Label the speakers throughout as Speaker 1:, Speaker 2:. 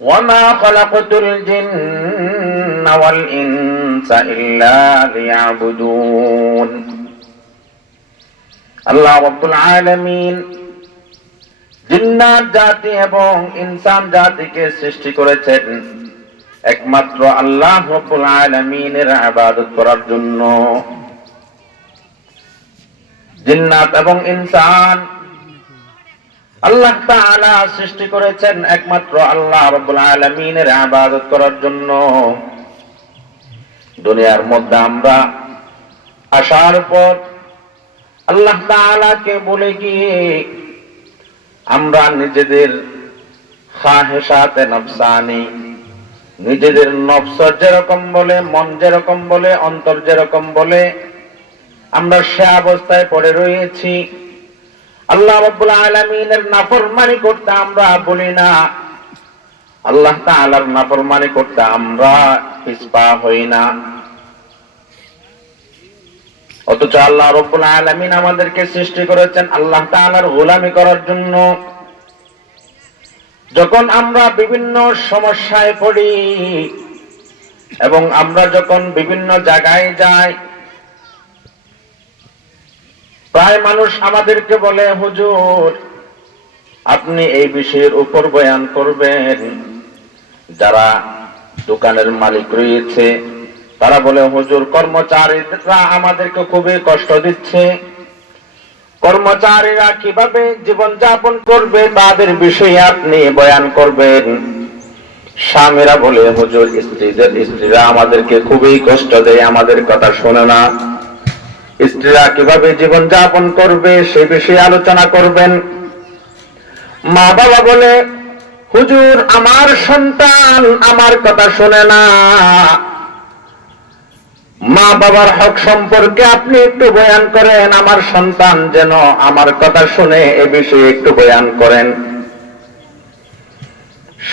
Speaker 1: وما خلقت الجن والإنس إلا ليعبدون আল্লাহ রব্বুল আলামিন জিন্নাত জাতি এবং ইনসান জাতিকে সৃষ্টি করেছেন একমাত্র আল্লাহ রব্বুল আলামিনের ইবাদত করার জন্য জিন্নাত এবং ইনসান আল্লাহ তাআলা সৃষ্টি করেছেন একমাত্র আল্লাহ আলামিনের ইবাদত করার জন্য। দুনিয়ার মধ্যে আমরা আসার পর আল্লাহ তাআলাকে বলে গিয়ে আমরা নিজেদের খাহেসাতে নফসানি, নিজেদের নফস যেরকম বলে, মন যেরকম বলে, অন্তর যেরকম বলে আমরা সে অবস্থায় পড়ে রয়েছি। আল্লাহ রাব্বুল আলামিনের নাফরমানি করতে আমরা বলি না। আল্লাহ তাআলার নাফরমানি করতে আমরা পিছপা হই না। অথচ আল্লাহ রব্বুল আলামিন আমাদেরকে সৃষ্টি করেছেন আল্লাহ তাআলার গোলামি করার জন্য। যখন আমরা বিভিন্ন সমস্যায় পড়ি এবং আমরা যখন বিভিন্ন জায়গায় যাই প্রায় মানুষ আমাদেরকে বলে, হুজুর, আপনি এই বিষয়ের উপর বয়ান করবেন। যারা দোকানের মালিক রয়েছে, তারা বলে, হুজুর, কর্মচারীরা আমাদেরকে খুবই কষ্ট দিচ্ছে। কর্মচারীরা কীভাবে জীবন যাপন করবে, তাদের বিষয়ে আপনি বয়ান করবেন। স্বামীরা বলে, হুজুর, স্ত্রীদের, স্ত্রীরা আমাদেরকে খুবই কষ্ট দেয়, আমাদের কথা শোনে না। স্ত্রীরা কীভাবে জীবন যাপন করবে সে বিষয়ে আলোচনা করবেন। মা বাবা বলে, হুজুর, আমার সন্তান আমার কথা শোনে না। মা বাবার হক সম্পর্কে আপনি একটু বয়ান করেন, আমার সন্তান যেন আমার কথা শুনে এ বিষয়ে একটু বয়ান করেন।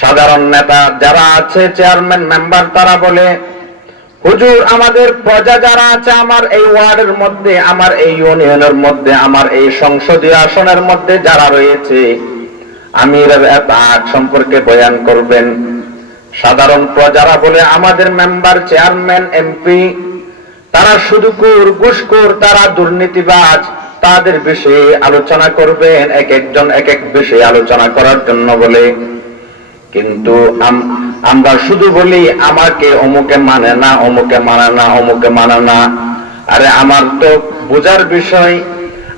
Speaker 1: সাধারণ নেতা যারা আছে, চেয়ারম্যান, মেম্বার, তারা বলে হুজুর, আমাদের প্রজা যারা আছে, আমার এই ওয়ার্ডের মধ্যে, আমার এই ইউনিয়নের মধ্যে, আমার এই সংসদীয় আসনের মধ্যে যারা রয়েছে আমি আট সম্পর্কে বয়ান করবেন। সাধারণ প্রজারা বলে আমাদের মেম্বার, চেয়ারম্যান, এমপি, তারা শুধু কুর ঘুষখোর, তারা দুর্নীতিবাজ, তাদের বিষয়ে আলোচনা করবেন, এক একজন এক এক বিষয়ে আলোচনা করার জন্য বলে। কিন্তু আমরা শুধু বলি, আমাকে অমুকে মানে না, অমুকে মানে না, অমুকে মানে না। আরে আমার তো বোঝার বিষয়,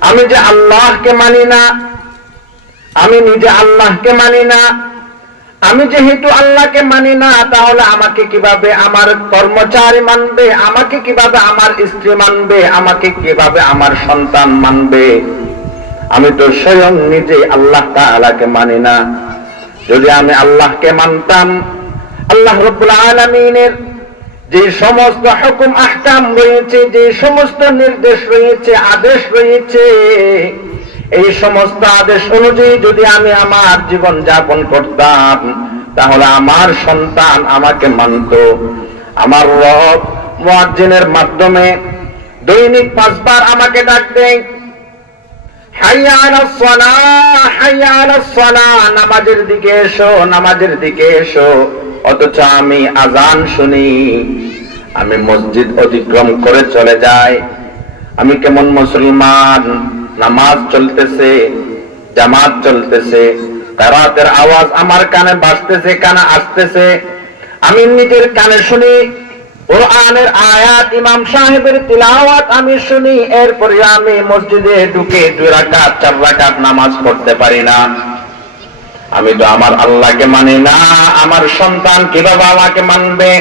Speaker 1: আমি যে আল্লাহকে মানি না, আমি নিজে আল্লাহকে মানি না, আমি যেহেতু আল্লাহকে মানি না, তাহলে আমাকে কীভাবে আমার কর্মচারী মানবে, আমাকে কীভাবে আমার স্ত্রী মানবে, আমাকে কীভাবে আমার সন্তান মানবে? আমি তো স্বয়ং নিজে আল্লাহ তাআলাকে মানি না। যদি আমি আল্লাহকে মানতাম আল্লাহ রব্বুল আলামিনের যে সমস্ত হুকুম, আহকাম রয়েছে, যে সমস্ত নির্দেশ রয়েছে, আদেশ রয়েছে, এই সমস্ত আদেশ অনুযায়ী যদি আমি আমার জীবন যাপন করতাম, তাহলে আমার সন্তান আমাকে মানত। আমার রব মুয়াজ্জিনের মাধ্যমে দৈনিক পাঁচবার আমাকে ডাক দেয় হাইয়া আলাস সালাহ হাইয়া আলাস সালাহ নামাজের দিকে এসো, নামাজের দিকে এসো। অথচ আমি আজান শুনি, আমি মসজিদ অতিক্রম করে চলে যাই। আমি কেমন মুসলমান, নামাজ চলতেছে, জামাত চলতেছে কারাতের আওয়াজ আমার কানে বাজতেছে, কানে আসতেছে। আমি নিজের কানে শুনি, কোরআনের আয়াত, ইমাম সাহেবের তিলাওয়াত আমি শুনি, এরপরে আমি মসজিদে ঢুকে দুই রাকাত, চার রাকাত নামাজ পড়তে পারি না। আমি তো আমার আল্লাহকে মানি না আমার সন্তান কীভাবে আমাকে মানবে?